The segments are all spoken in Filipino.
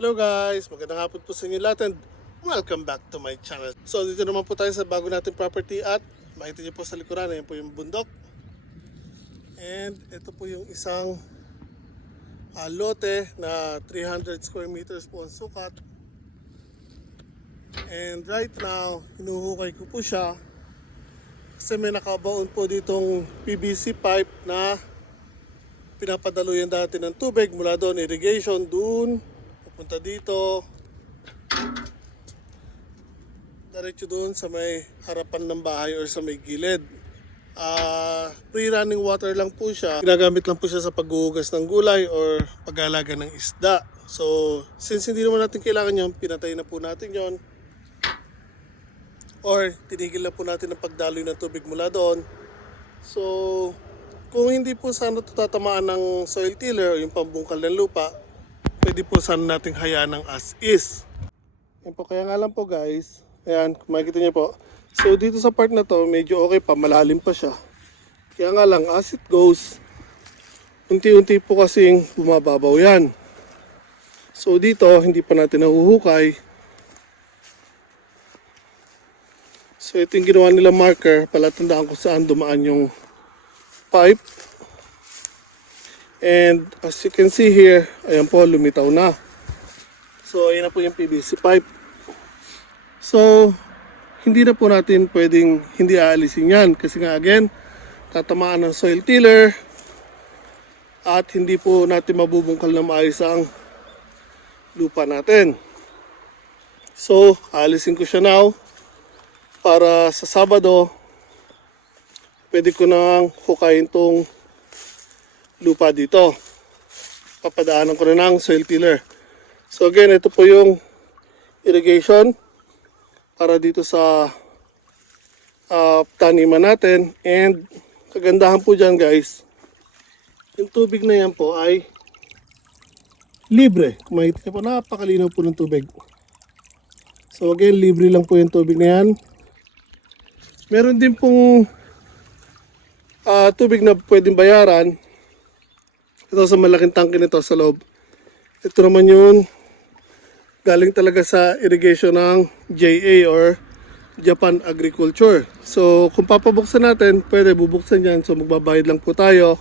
Hello guys! Magandang hapon po sa inyo lahat and welcome back to my channel. So dito naman po tayo sa bago nating property at makita niyo po sa likuran, ayan po yung bundok. And ito po yung isang lote na 300 square meters po ang sukat. And right now, hinuhukay ko po siya kasi may nakabaon po ditong PVC pipe na pinapadaluyan dati ng tubig mula doon, irrigation doon, pupunta dito, diretso doon sa may harapan ng bahay or sa may gilid. Free running water lang po siya. Ginagamit lang po siya sa paghuhugas ng gulay or pag-aalaga ng isda. So, since hindi naman natin kailangan yun, pinatay na po natin yon. Or tinigil na po natin ang pagdaloy ng tubig mula doon. So, kung hindi po sana ito tatamaan ng soil tiller o yung pambungkal ng lupa, pwede po sana nating hayaan ng as is. Yan po, kaya nga lang po guys, ayan, kung makikita niyo po. So dito sa part na to, medyo okay pa, malalim pa siya. Kaya nga lang, as it goes, unti-unti po kasing bumababaw yan. So dito, hindi pa natin nahuhukay. So ito yung ginawa nila marker, palatandaan kung saan dumaan yung pipe. And as you can see here, ayan po, lumitaw na. So ayan na po yung PVC pipe. So hindi na po natin pwedeng hindi aalisin yan kasi nga again, tatamaan ng soil tiller at hindi po natin mabubungkal na maayos ang lupa natin. So aalisin ko siya now para sa Sabado pwede ko nang hukayin tong lupa dito. Papadaanan ko na ng soil tiller. So again, ito po yung irrigation para dito sa taniman natin. And kagandahan po dyan guys, yung tubig na yan po ay libre. Kung makikita niyo po, napakalinaw po ng tubig. So again, libre lang po yung tubig na yan. Meron din pong tubig na pwedeng bayaran. Ito sa malaking tangke nito sa loob. Ito naman yun galing talaga sa irrigation ng JA or Japan Agriculture. So kung papabuksan natin, pwede bubuksan yan. So magbabayad lang po tayo.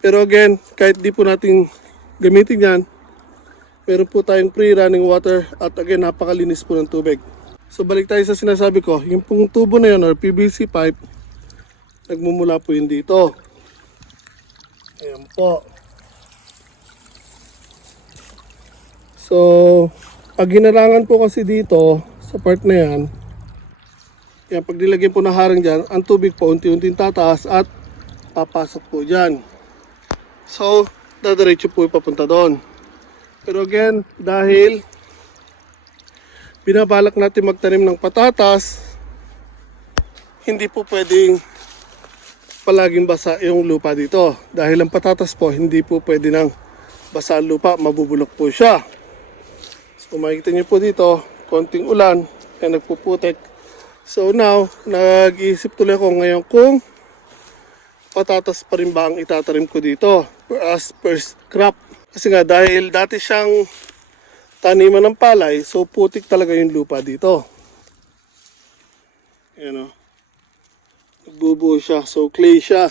Pero again, kahit di po natin gamitin yan, meron po tayong free running water at again, napakalinis po ng tubig. So balik tayo sa sinasabi ko, yung pong tubo na yun or PVC pipe, nagmumula po yun dito. Ayan po. So, pag hinarangan po kasi dito, sa part na yan, yan, pag nilagyan po ng harang dyan, ang tubig po unti-unting tataas at papasok po dyan. So, dadiretso po ipapunta doon. Pero again, dahil binabalak natin magtanim ng patatas, hindi po pwedeng palaging basa yung lupa dito. Dahil ang patatas po, hindi po pwede nang basa ang lupa, mabubulok po siya. So makikita nyo po dito, konting ulan, kaya nagpuputik. So now, nag-iisip tuloy ako ngayon kung patatas pa rin ba ang itatanim ko dito as first crop. Kasi nga dahil dati siyang taniman ng palay, so putik talaga yung lupa dito. Ayan o. Nagbubuo siya, so clay siya.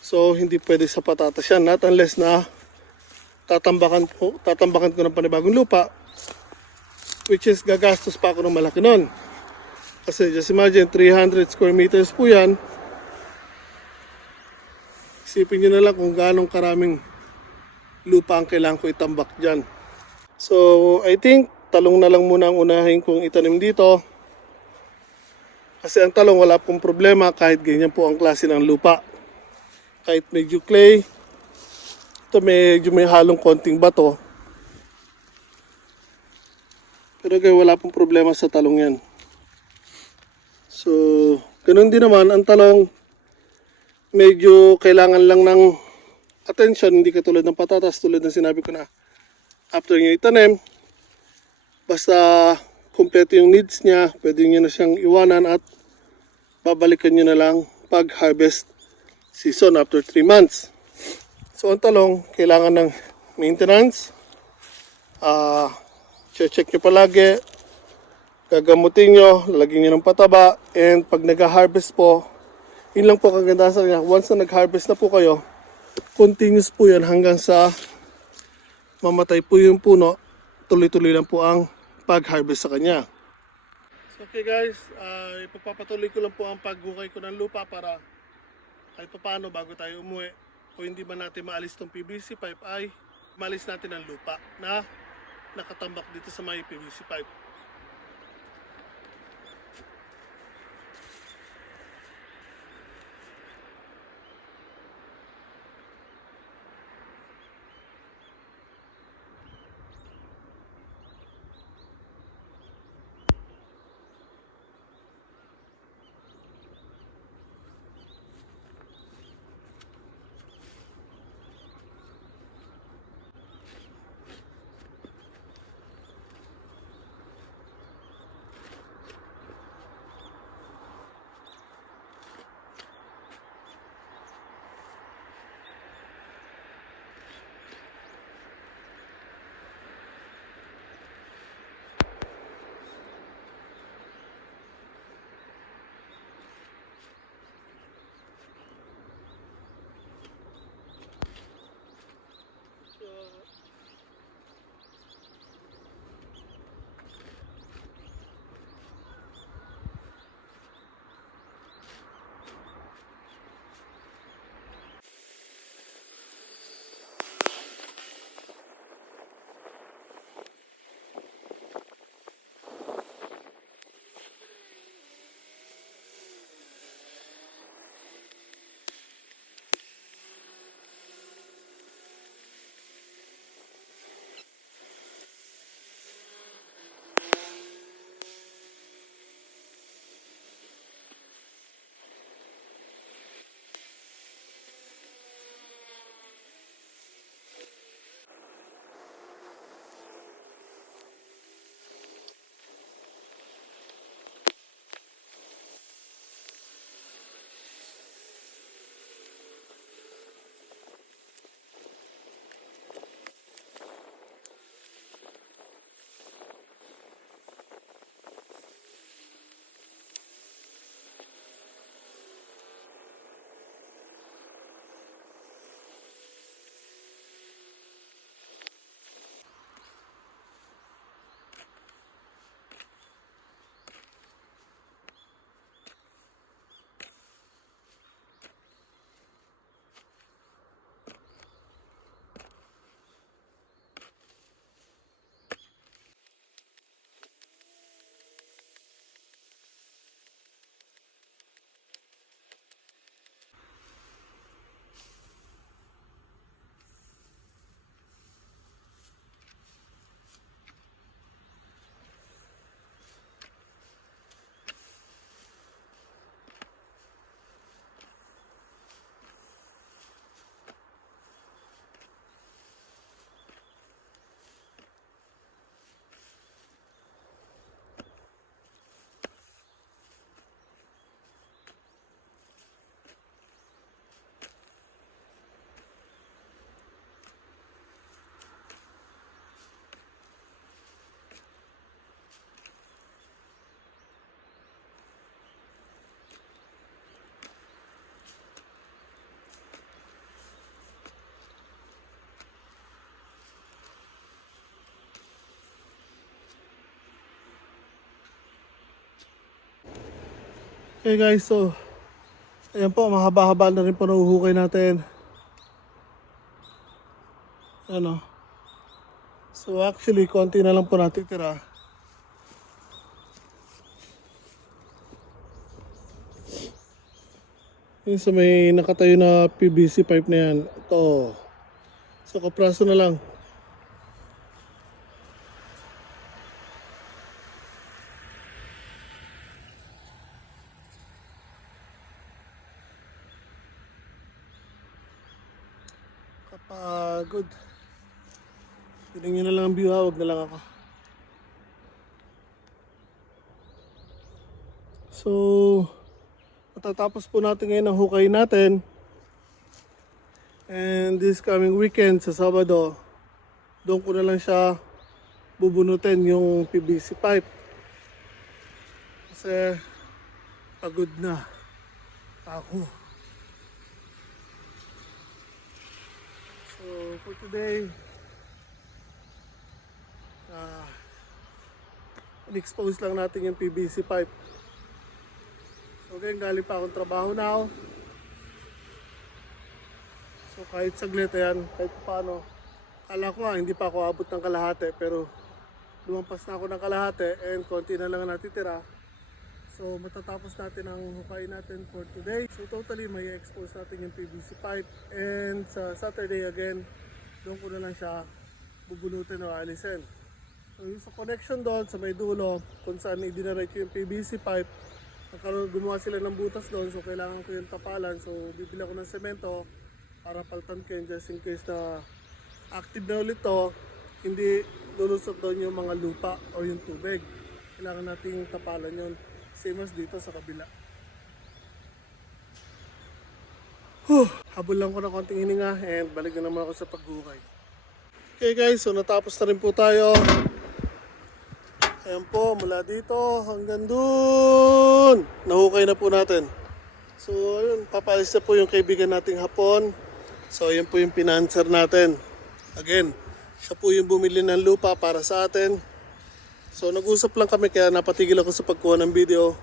So hindi pwede sa patatas yan, not unless na tatambakan ko ng panibagong lupa, which is gagastos pa ako ng malaki nun. Kasi just imagine 300 square meters po yan. Isipin nyo na lang kung gaano karaming lupa ang kailangan ko itambak dyan. So I think talong na lang muna ang unahin kong itanim dito. Kasi ang talong wala pong problema kahit ganyan po ang klase ng lupa. Kahit medyo clay, ito medyo may halong konting bato. Pero kaya wala pong problema sa talong yan. So, ganun din naman, ang talong medyo kailangan lang ng attention, hindi katulad ng patatas, tulad ng sinabi ko na after nyo itanim, basta kompleto yung needs niya, pwede nyo na siyang iwanan at babalikan nyo na lang pag harvest season after 3 months. So ang talong, kailangan ng maintenance, check nyo palagi, gagamutin nyo, lalagyan nyo ng pataba, and pag nag-harvest po, yun lang po kagandahan sa kanya. Once na nag-harvest na po kayo, continuous po yan hanggang sa mamatay po yung puno, tuloy-tuloy lang po ang pag-harvest sa kanya. So okay guys, ipagpapatuloy ko lang po ang paghukay ko ng lupa para kahit paano bago tayo umuwi, kung hindi man natin maalis tong PVC pipe ay maalis natin ang lupa na nakatambak dito sa may PVC pipe. Okay guys, so ayan po, mahaba-haba na rin po nahuhukay natin. Ano? So actually, konti na lang po natitira. Yung sa may nakatayo na PVC pipe na yan, ito. So kapraso na lang. Kapagod. Piling nyo na lang ang view ha, wag na lang ako. So, matatapos po natin ngayon ang hukay natin. And this coming weekend sa Sabado, doon ko na lang siya bubunutin yung PVC pipe. Kasi pagod na ako. So for today, in-expose lang natin yung PVC pipe. So again, galing pa akong trabaho now. So kahit saglit yan, kahit paano, kala ko hindi pa ako abot ng kalahati, pero lumampas na ako ng kalahati and konti na lang natitira. So matatapos natin ang hukay natin for today. So totally may expose natin yung PVC pipe, and sa Saturday again, doon ko na lang siya bubunutin o alisin. So yung sa connection doon sa may dulo, kung saan idinarect yung PVC pipe, gumawa sila ng butas doon, so kailangan ko yung tapalan. So bibili ako ng semento para paltan ko yun, just in case na active na ulit to, hindi lulusot doon yung mga lupa o yung tubig. Kailangan nating tapalan yun, same as dito sa kabila. Habol lang ko na konting hininga and balik na naman ako sa paghukay. Okay guys, so natapos na rin po tayo. Ayan po, mula dito hanggang dun, nahukay na po natin. So ayun, papalis na po yung kaibigan nating Hapon. So ayan po yung financer natin. Again, siya po yung bumili ng lupa para sa atin. So nag-usap lang kami, kaya napatigil ako sa pagkuha ng video.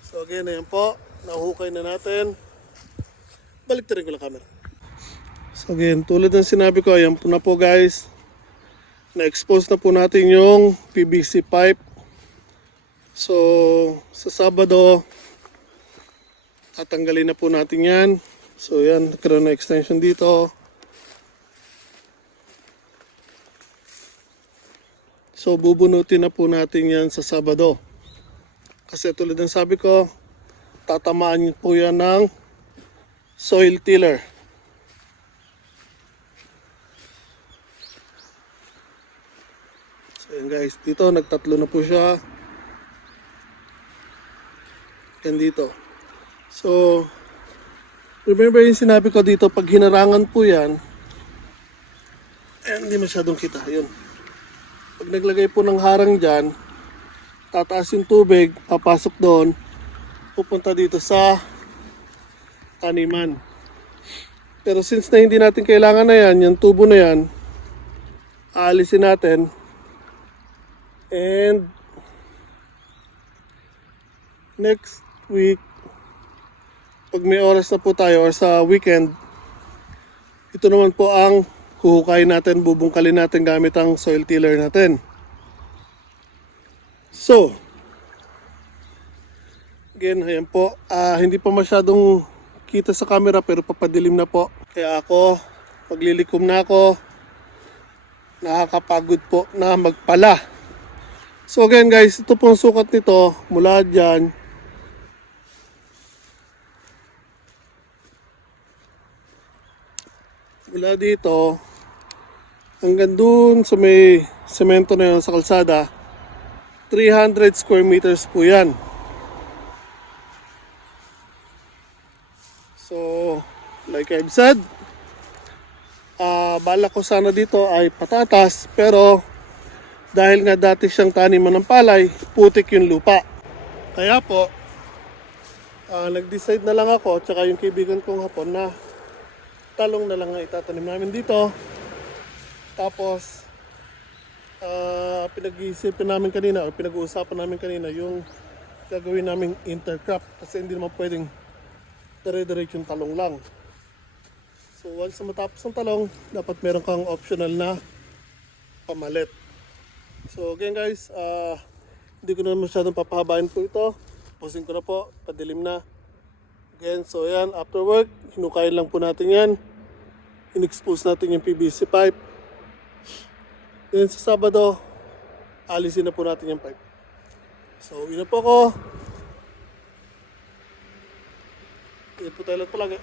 So again, ayan po, nahukay na natin. Balik na rin ko lang camera. So again, tulad ng sinabi ko, ayan po na po guys. Na-expose na po natin yung PVC pipe. So sa Sabado, tatanggalin na po natin yan. So yan, nagkaroon na extension dito. So bubunutin na po natin yan sa Sabado. Kasi tulad ng sabi ko, tatamaan po yan ng soil tiller. So yan guys, dito nagtatlo na po siya. Yan dito. So remember yung sinabi ko dito, pag hinarangan po yan, hindi masyadong kita, yun. Pag naglagay po ng harang dyan, tataas yung tubig, papasok doon, pupunta dito sa taniman. Pero since na hindi natin kailangan na yan, yung tubo na yan, aalisin natin. And next week, pag may oras na po tayo or sa weekend, ito naman po ang huhukayin natin, bubungkalin natin gamit ang soil tiller natin. So, again, ayan po, hindi pa masyadong kita sa camera pero papadilim na po. Kaya ako, maglilikom na ako, nakakapagod po na magpala. So again guys, ito pong sukat nito mula dyan. Mula dito hanggang dun sa may semento na yun sa kalsada, 300 square meters po yan. So like I've said, balak ko sana dito ay patatas, pero dahil nga dati siyang taniman ng palay, putik yung lupa. Kaya po nag-decide na lang ako tsaka yung kaibigan kong Hapon na talong na lang ang itatanim namin dito. Tapos pinag-iisipin namin kanina o pinag-uusapan namin kanina yung gagawin naming intercrop, kasi hindi naman pwedeng dire-diretso yung talong lang. So once na matapos ang talong, dapat meron kang optional na pamalit. So again guys, hindi ko na masyadong papahabain po ito. Pusin ko na po, padilim na. Again, so yan, after work, hinukayin lang po natin yan. In-expose natin yung PVC pipe. Then sa Sabado, alisin na po natin yung pipe. So yun na po ako. Yan po tayo lang palagi.